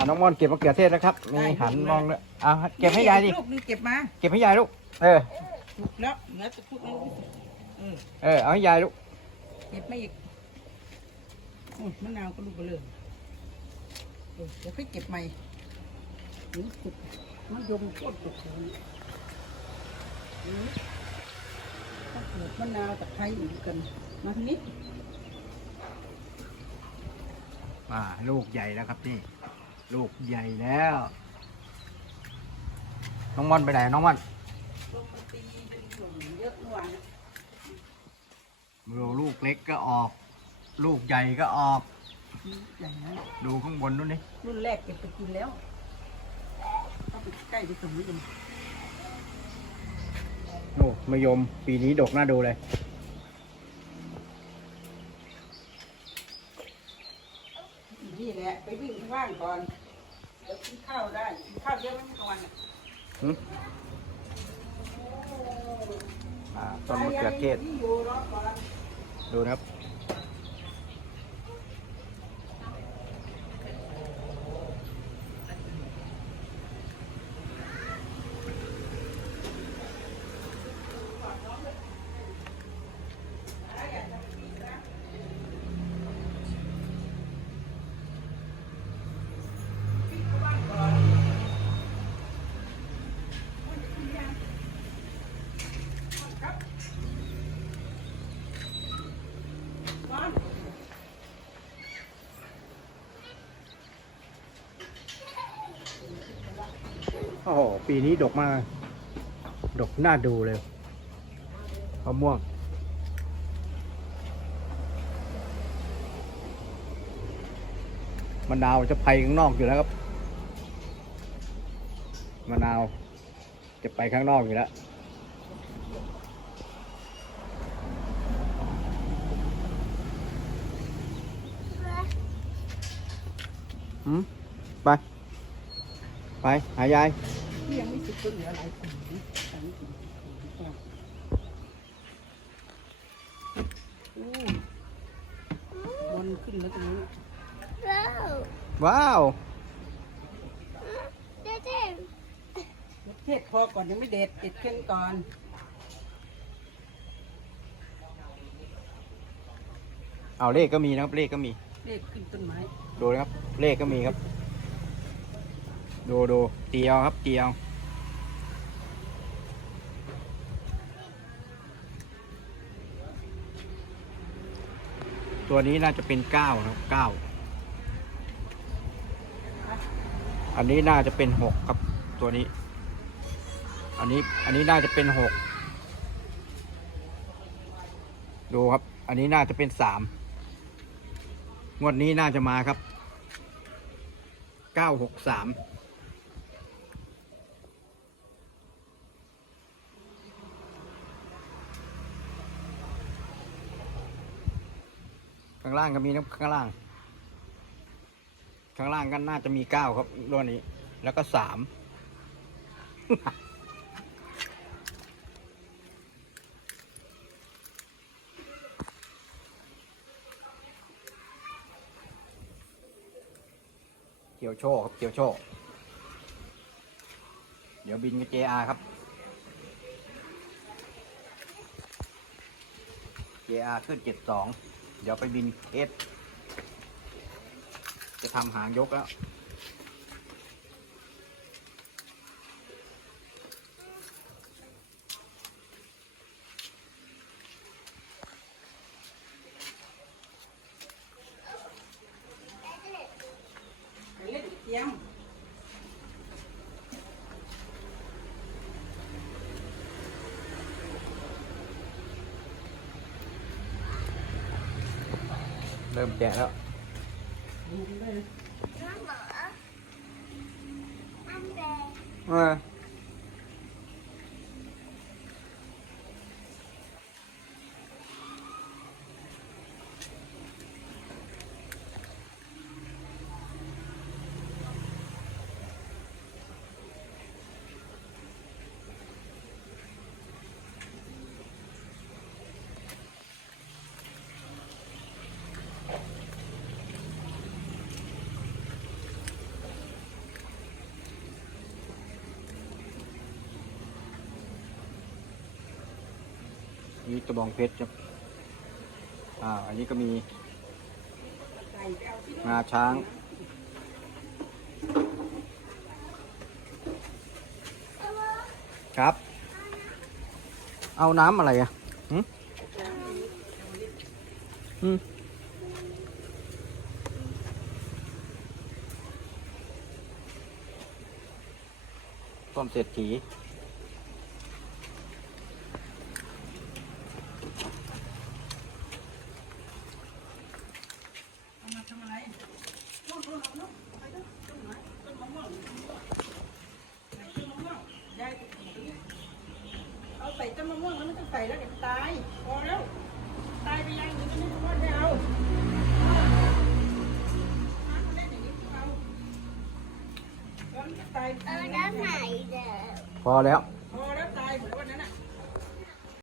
อะน้องมอนเก็บมะเขือเทศนะครับมีหันมองเลยอะเก็บให้ยายดิลูกนึงเก็บมาเก็บให้ยายลูกเออถูกแล้วเหลือจะพูดไม่รู้เออเออเอาให้ยายลูกเก็บมาอีกอืมมะนาวก็ลูกเบลอเออเดี๋ยวค่อยเก็บใหม่นี่สุดมะยมโคตรสุดเลยอืมต้องปลูกมะนาวตะไคร้อยู่กันมาทางนี้อ่าลูกใหญ่แล้วครับนี่ ลูกใหญ่แล้ว น้องมอนไปไหนน้องมอนลงมาตีเป็นส่วนเยอะเมื่อวานนะดูลูกเล็กก็ออก ลูกใหญ่ก็ออกอืมอย่างนั้นดูข้างบนนู้นนี่รุ่นแรกเก็บไปกินแล้วเข้าไปใกล้ไปตรงนี้กันโอ้มะยมปีนี้ดกน่าดูเลย นี่แหละไปวิ่งข้างล่างก่อนเดี๋ยว กินข้าวได้กินข้าวเยอะไหมกลางวันน่ะหึอ่าต้นมะเขือเทศ ที่อยู่รอก่อน ดูนะครับ อ้โหปีนี้ดกมาก ดกน่าดูเลยมะม่วง มะนาวจะไปข้างนอกอยู่แล้วครับ มะนาวจะไปข้างนอกอยู่แล้วอืมไป ไป หายาย ที่ยังไม่สุกก็เหลือหลายคนนะแต่ไม่กินก่อนโอ้บนขึ้นแล้วตรงนี้ว้าวเทศพอก่อนยังไม่เด็ดเด็ดเครื่องก่อนเอาเลขก็มีนะครับเลขก็มีเรียกขึ้นต้นไม้ดูนะครับเลขก็มีครับ ดูดูเตียวครับเตียวตัวนี้น่าจะเป็นเก้านะครับเก้าอันนี้น่าจะเป็นหกครับตัวนี้ อันนี้อันนี้น่าจะเป็นหกดูครับ อันนี้น่าจะเป็นสามงวดนี้น่าจะมาครับเก้าหกสาม ข้างล่างก็มีนะข้างล่าง ข้างล่างก็น่าจะมีเก้าครับตัวนี้ แล้วก็สามเกี่ยวโชคครับเกี่ยวโชค เดี๋ยวบินกับ JR ครับ JR ขึ้นเจ็ดสอง เดี๋ยวไปบินเอสจะทำหางยกแล้วไเล่นเตียงเริ่มแกะแล้วดูได้เลยเออ กระบองเพชรครับอ่าอันนี้ก็มีไก่ไปเอาที่งาช้าง ครับ เอาน้ำอะไรอะหืมอืมต้นเศรษฐี เอามาทำอะไรต้นต้นมะม่วงไปเถอะต้นไม้ต้นมะม่วงใส่ต้นมะม่วงยายเอาใส่ต้นมะม่วงแล้วไม่ต้อง ใส่แล้วเดี๋ยวตายพอแล้ว ตายไปยังนี้ก็ไม่รอดไม่เอาน้ำมันเล่นอย่างนี้เอาแล้วมันจะตายเออด้านไหนเด้อพอแล้ว